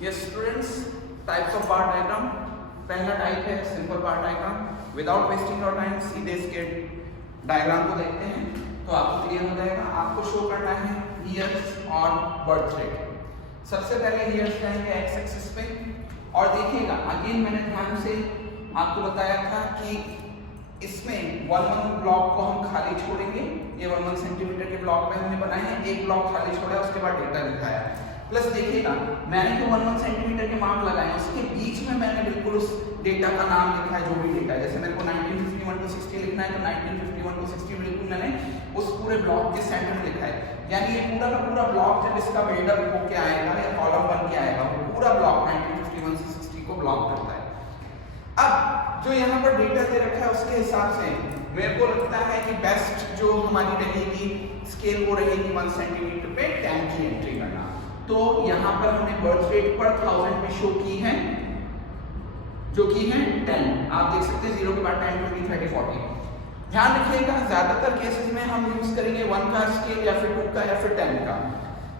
Yes students, types of bar diagram. पहला type है simple bar diagram. Without wasting your time सीधे इसके diagram को देखते हैं तो आपको क्लियर हो जाएगा. आपको शो करना है ईयर्स और बर्थ रेट. सबसे पहले ईयर्स रहेंगे एक्स एक्सिस पे और देखिएगा अगेन मैंने ध्यान से आपको बताया था कि इसमें 1 ब्लॉक को हम खाली छोड़ेंगे. ये 1 सेंटीमीटर के ब्लॉक पे हमने बनाए हैं. एक ब्लॉक खाली छोड़ा है, उसके बाद डेटा लिखाया. प्लस देखिएगा मैंने जो 1 सेंटीमीटर के मार्क लगाए उसके बीच में मैंने बिल्कुल उस डेटा का नाम लिखा है, जो भी डेटा है. जैसे मेरे को 1951 to 60 लिखना है तो 1951 to 60 बिल्कुल मैंने उस पूरे ब्लॉक के सेंटर में लिखा है. यानी ये पूरा का पूरा ब्लॉक जब इसका बिल्डअप होके आएगा या कॉलम बन के आएगा वो पूरा ब्लॉक 1951 से 60 को ब्लॉक करता है. अब जो यहाँ पर डेटा दे रखा है उसके हिसाब से मेरे को लगता है कि बेस्ट जो हमारी रहेगी स्केल वो रहेगी 1 सेंटीमीटर पे 10 की एंट्री करना. तो यहाँ पर हमने बर्थ रेट पर 1000 में शो की है जो कि है 10. आप देख सकते हैं 0 के बाद 10, 20, 30, 40. ध्यान रखिएगा ज्यादातर केसेस में हम यूज करेंगे 1 का स्केल या फिर 2 का या फिर 10 का,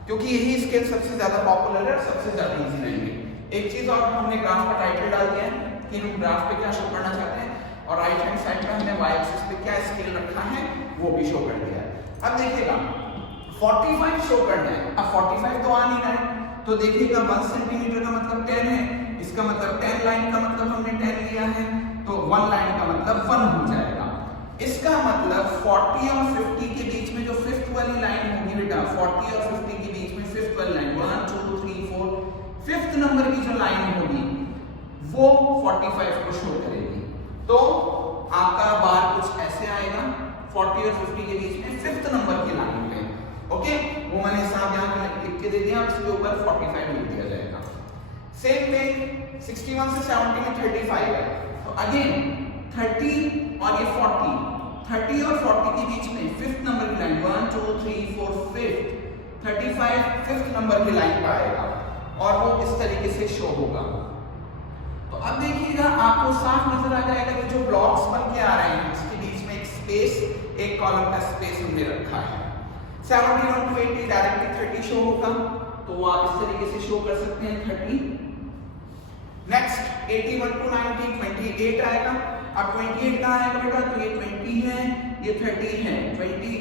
क्योंकि यही स्केल सबसे ज्यादा पॉपुलर है, सबसे ज्यादा इजी रहेंगे. एक चीज और हमने ग्राफ का टाइटल डाल दिया है कि हम ग्राफ पे क्या शो करना चाहते हैं और राइट हैंड साइड पे हमने y एक्सिस पे क्या स्केल रखा है वो भी शो कर दिया है. अब देखिएगा 45 शो करना है. अब 45 तो आ नहीं रहा है तो देखिएगा 1 सेंटीमीटर का मतलब 10 है. इसका मतलब 10 लाइन का मतलब हमने 10 लिया है तो 1 लाइन का मतलब 1 हो जाएगा. इसका मतलब 40 और 50 के बीच में जो फिफ्थ वाली लाइन होगी बेटा, 40 और 50 के बीच में फिफ्थ वाली लाइन 1 2 3 4 फिफ्थ नंबर की जो लाइन होगी वो 45 को शो करेगी. तो आपका बार कुछ ऐसे आएगा 40 और 50 के बीच में फिफ्थ नंबर की लाइन पे. ओके, वो मैंने हिसाब यहाँ पे लिख के दे दिया और इसके ऊपर 45 लिख दिया जाएगा. सेम वे 61 से 70 में 35 है तो अगेन 30 और ये 40, 30 और 40 के बीच में फिफ्थ नंबर की लाइन 1 2 3 4 फिफ्थ 35 फिफ्थ नंबर की लाइन पर आएगा और वो इस तरीके से शो होगा. तो अब देखिएगा आपको साफ नजर आ जाएगा कि जो ब्लॉक्स बन के आ रहे हैं उसके बीच में एक स्पेस, एक कॉलम का स्पेस हमने रखा है. 71 to 80 डायरेक्टली 30 शो होगा तो वो आप इस तरीके से शो कर सकते हैं 30. नेक्स्ट 81 to 90 28 आएगा. अब 28 कहाँ आएगा बेटा, तो ये 20 है ये 30 है. 20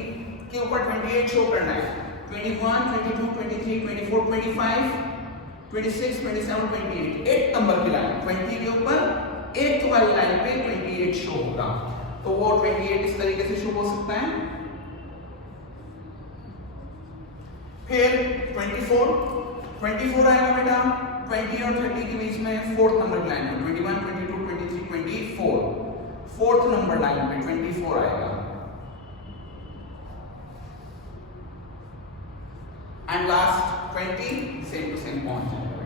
के ऊपर 28 शो करना है. 21 22 23 24 25 26 27 28 8 नंबर की लाइन 20 के ऊपर 8th वाली लाइन पे 28 शो होगा तो वो 28 इस तरीके से शो हो सकता है. फिर 24 आएगा बेटा 20 और 30 के बीच में फोर्थ नंबर की लाइन है 21 22 23 24 फोर्थ नंबर लाइन पे 24 आएगा. And last 20 same to same पहुंच जाएगा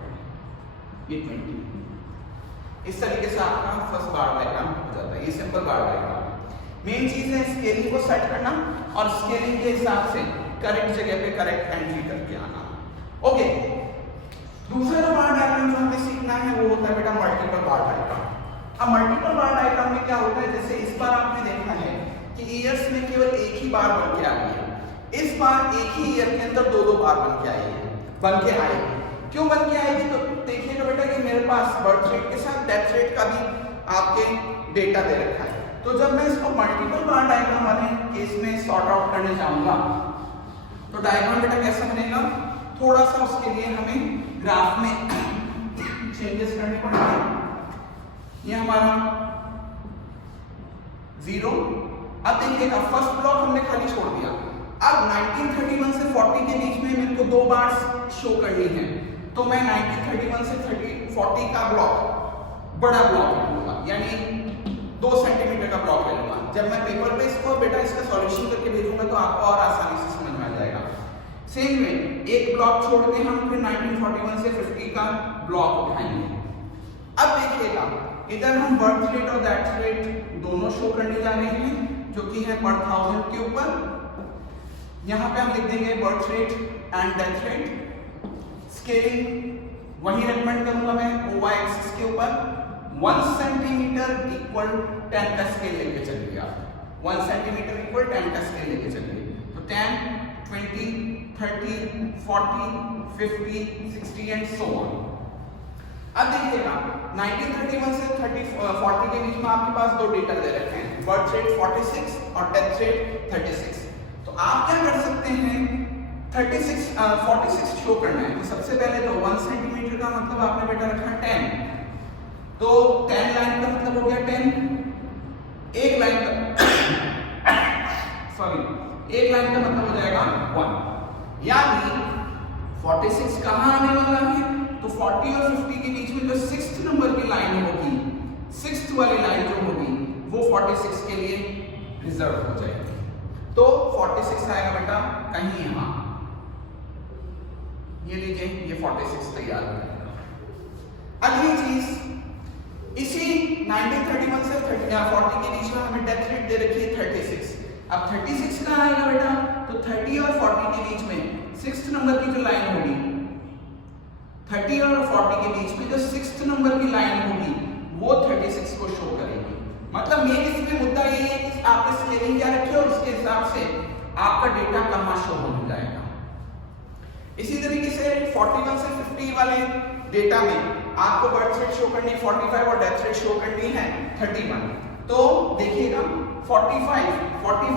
ये 20. इस तरीके से आपका फर्स्ट बार डायग्राम हो जाता है. ये सिंपल बार डायग्राम. मेन चीज है स्केलिंग को सेट करना और स्केलिंग के हिसाब से करेक्ट जगह पे करेक्ट एंट्री करके आना. ओके, दूसरा जो बार डायग्राम जो हमें सीखना है वो होता है बेटा मल्टीपल बार डायग्राम. अब मल्टीपल बार डायग्राम में क्या होता है, जैसे इस बार आपने देखा है कि ईयर्स में केवल एक ही बार बन के आ रही है. इस बार एक ही ईयर के अंदर दो बार बन के आएगी. क्यों बन के आएगी, तो देखिएगा बेटा कि मेरे पास बर्थ रेट के साथ डेथ रेट का भी आपके डेटा दे रखा है. तो जब मैं इसको मल्टीपल बार डायग्राम वाले केस में सॉर्ट आउट करने जाऊंगा तो डायग्राम बेटा कैसा बनेगा, थोड़ा सा उसके लिए हमें ग्राफ में चेंजेस करने पड़ेंगे. ये हमारा 0. अब देखिएगा फर्स्ट ब्लॉक हमने खाली छोड़ दिया. अब 1931 से 40 के बीच में मेरे को 2 बार शो करनी है तो मैं 1931 से 40 का ब्लॉक बड़ा ब्लॉक लूंगा, यानी 2 सेंटीमीटर का ब्लॉक ले लूंगा. जब मैं पेपर पे इसको बेटा इसका सॉल्यूशन करके भेजूंगा तो आपको और आसानी से समझ में आ जाएगा. सेम में एक ब्लॉक छोड़ के हम फिर 1941 से 50 का ब्लॉक उठाएंगे. अब देखिएगा इधर हम बर्थ रेट और डेथ रेट दोनों शो करने जा रहे हैं जो कि है पर 1000 के ऊपर. यहाँ पे हम लिख देंगे birth rate and death rate. Scaling वही रेकमेंड करूंगा मैं y एक्सिस के ऊपर 1 सेंटीमीटर इक्वल 10 का स्केल लेके चलिए. आप 1 सेंटीमीटर इक्वल 10 का स्केल लेके चलिए तो 10 20 30 40 50 60 एंड सो ऑन. 1931 से 40 के बीच में आपके पास दो डेटा दे रखे हैं, बर्थ रेट 46 और डेथ रेट 36। तो आप क्या कर सकते हैं, 46 शो करना है। तो सबसे पहले तो 1 सेंटीमीटर का मतलब आपने बेटा रखा 10, तो 10 लाइन का मतलब हो गया 10, एक लाइन का एक लाइन का मतलब हो जाएगा 1, यानी 46 कहाँ आने वाला है, तो 40 और 50 के बीच में जो 6th नंबर की लाइन होगी, 6th वाली लाइन जो होगी वो 46 के लिए रिजर्व हो जाएगी। तो 46 आएगा बेटा कहीं यहां, ये लीजिए, ये 46 तैयार हो जाएगा। अगली चीज, इसी 1931 से 40 के बीच में हमें डेथ रेट दे रखी है 36। अब 36 कहाँ आएगा बेटा, तो 30 और 40 के बीच में 6th नंबर की जो लाइन होगी, 30 और 40 के बीच में जो 6th नंबर की लाइन होगी वो 36 को शो करेगी। मतलब मेन इसमें मुद्दा ये है कि आपने स्केलिंग क्या रखी है और उसके हिसाब से आपका डेटा कहां शो होने जाएगा। इसी तरीके से 41 से 50 वाले डेटा में आपको बर्थ रेट शो करनी है 45 और डेथ रेट शो करनी है 31। तो देखिएगा 45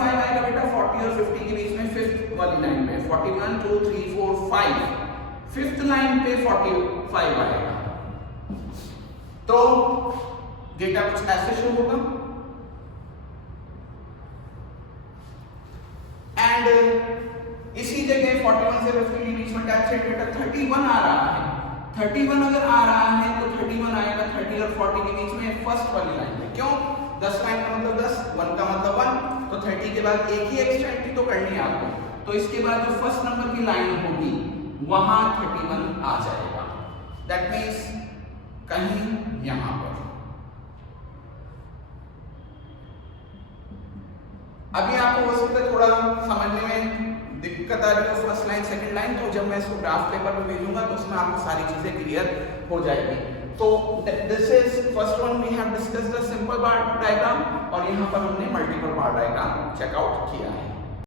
आएगा बेटा 40 और 50 के बीच में 5th वाली लाइन पे 41 2 3 4 5, 5th लाइन पे 45 आएगा। तो डेटा कुछ ऐसे शो होगा। एंड इसी जगह 41 से 50 के बीच में डेथ रेट बेटा 31 आ रहा है। 31 अगर आ रहा है तो 31 आएगा 30 और 40 के बीच में फर्स्ट वाली लाइन पे। क्यों? 10 लाइन का मतलब 10, 1 का मतलब 1, तो 30 के बाद एक ही एक्स्ट्रा एंट्री तो करनी है आपको, तो इसके बाद जो फर्स्ट नंबर की लाइन होगी वहां 31 आ जाएगा। दैट मींस कहीं यहां पर। अभी आपको हो सकता है थोड़ा समझने में दिक्कत आ रही है फर्स्ट लाइन सेकंड लाइन, तो जब मैं इसको ग्राफ पेपर पे भेजूंगा तो उसमें आपको सारी चीजें क्लियर हो जाएगी। तो this is first one, we have discussed the simple bar diagram और यहाँ पर हमने मल्टीपल बार डायग्राम चेकआउट किया है।